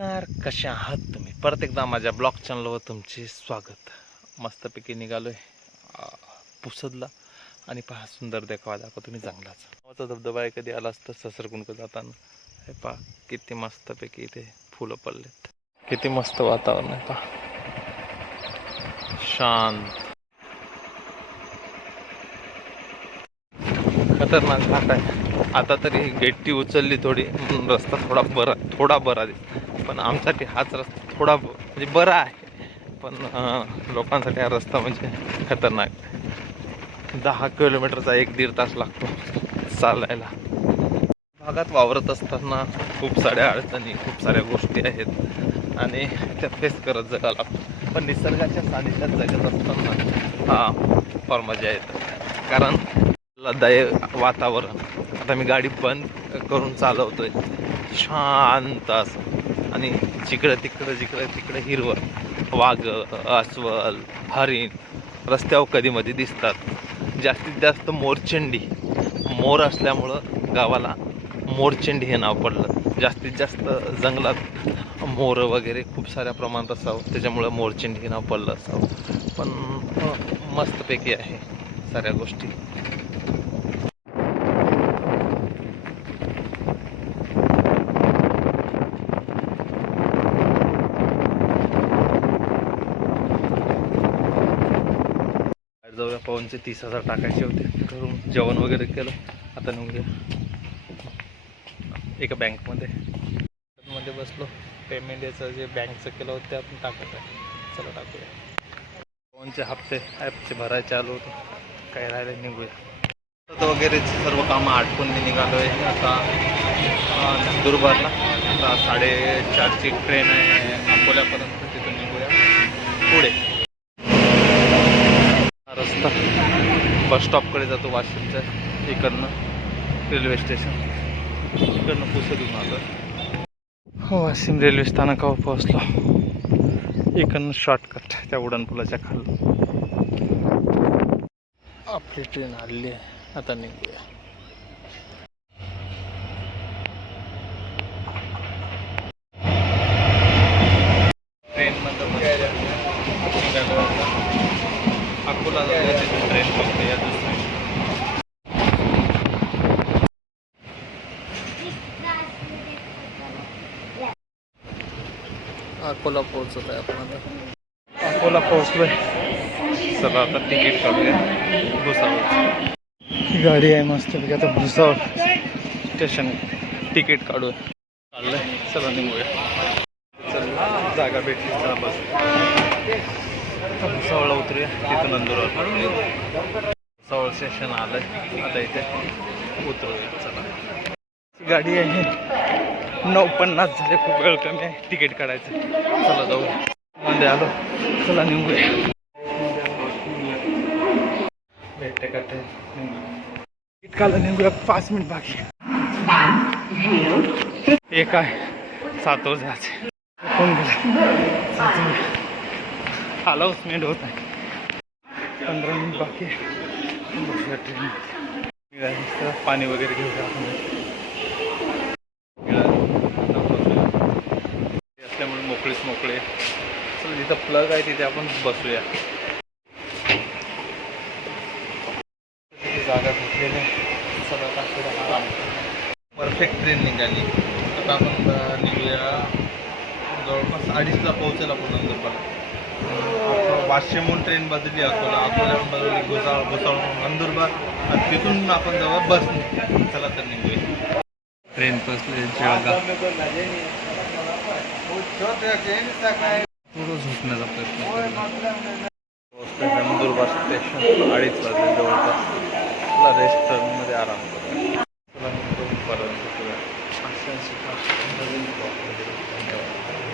नमस्कार कसे आहात तुम्ही? परत एकदा माझ्या ब्लॉग चॅनलवर तुमचे स्वागत. मस्तपैकी निघालोय आहे पुसदला. आणि पहा सुंदर देखावा दाखवा तुम्ही चांगलाच नावाचा धबधबा आहे कधी आलाच तर ससरकुंड जाताना. हे पहा किती मस्तपैकी इथे फुलं पडलेत. किती मस्त वातावरण आहे पहा. शांत. खतरनाक घाट आहे. आता तरी गेट्टी उचलली थोडी. म्हणून रस्ता थोडा बरा थोडा बरा दिसतो पण आमच्यासाठी हाच रस्ता थोडा ब- म्हणजे बरा आहे. पण लोकांसाठी हा रस्ता म्हणजे खतरनाक. दहा किलोमीटरचा एक दीड तास लागतो चालायला. भागात वावरत असताना खूप साऱ्या अडचणी खूप साऱ्या गोष्टी आहेत. आणि त्या फेस करत जगा लागतो. पण निसर्गाच्या सानिध्यात जगत असताना हा फार मजा येते. कारण लदाय वातावरण आता मी गाडी बंद करून चालवतोय. शांत असं. आणि जिकडं तिकडं जिकडं तिकडं हिरवं वाघ अस्वल हरिण रस्त्यावर कधी मध्ये दिसतात. जास्तीत जास्त मोरचंडी. मोर असल्यामुळं गावाला मोरचंडी हे नाव पडलं. जास्तीत जास्त जंगलात मोर वगैरे खूप साऱ्या प्रमाणात असावं. त्याच्यामुळं मोरचंडी हे नाव पडलं असावं. पण मस्तपैकी आहे साऱ्या गोष्टी. बाहेर जाऊया पवनचे तीस हजार टाकायचे होते. घरून जेवण वगैरे केलं. आता निघूया एका बँकमध्ये. मध्ये बसलो. पेमेंट याचं जे बँकचं केलं होतं ते आपण टाकत आहे. चला टाकूया. पवनचे हप्ते ॲपचे भरायचे चालू होतं. काय राहिले निघूया. तर वगैरे सर्व कामं आटपून मी निघालो आहे. आता नंदुरबारला. आता साडेचारची ट्रेन आहे. अकोल्यापर्यंत तिथून निघूया. पुढे. रस्ता. बस स्टॉपकडे जातो वाशिमच्या. इकडनं रेल्वे स्टेशन इकडनं पुसदून आलं. हो वाशिम रेल्वे स्थानकावर पोहोचलो. इकडनं शॉर्टकट त्या उड्डाणपुलाच्या खाली. आपली ट्रेन आली. आहे आता निघूया. ट्रेनमधलं जाऊया तिथून ट्रेन बघते या दुसरी. अकोला पोहोचत आहे आपण आता. अकोला पोहोचलोय. चला आता तिकीट काढूया. भुसावळ. ही गाडी आहे मस्त आता भुसावळ. स्टेशन तिकीट काढूया. काढलंय चला निघूया. चल जागा भेटली चला बस. सवळ उतरूया तिथं नंदुरबार. सवळ स्टेशन आलंय. आता इथे उतरूया. चला. गाडी आहे. नऊ पन्नास झाले. खूप वेळ कमी आहे. तिकीट काढायचं. चला जाऊ. मध्ये आलो. चला निघूया. भेटते का तिकीट काढलं निघूया. पाच मिनिट बाकी एक आहे सात जायचे कोण गेला? सात होत आहे पंधरा मिनिट बाकी बसूया ट्रेन पाणी वगैरे घेऊया आपण असल्यामुळे मोकळीच मोकळे चल जिथं प्लग आहे तिथे आपण बसूया। जागा भेटलेली आहे. परफेक्ट ट्रेन निघाली. आता आपण निघूया. जवळपास अडीचला पोहोचेल आपण पण वाशिमहून ट्रेन बदलली अकोला अकोल्याहून बदलली भुसावळ भुसावळ नंदुरबार आणि तिथून आपण जवळ बस चला तर निघूया. ट्रेन बसले थोडं झोपण्याचा प्रयत्न नंदुरबार स्टेशन अडीच वाजले जवळपास. रेस्टॉरंटमध्ये आराम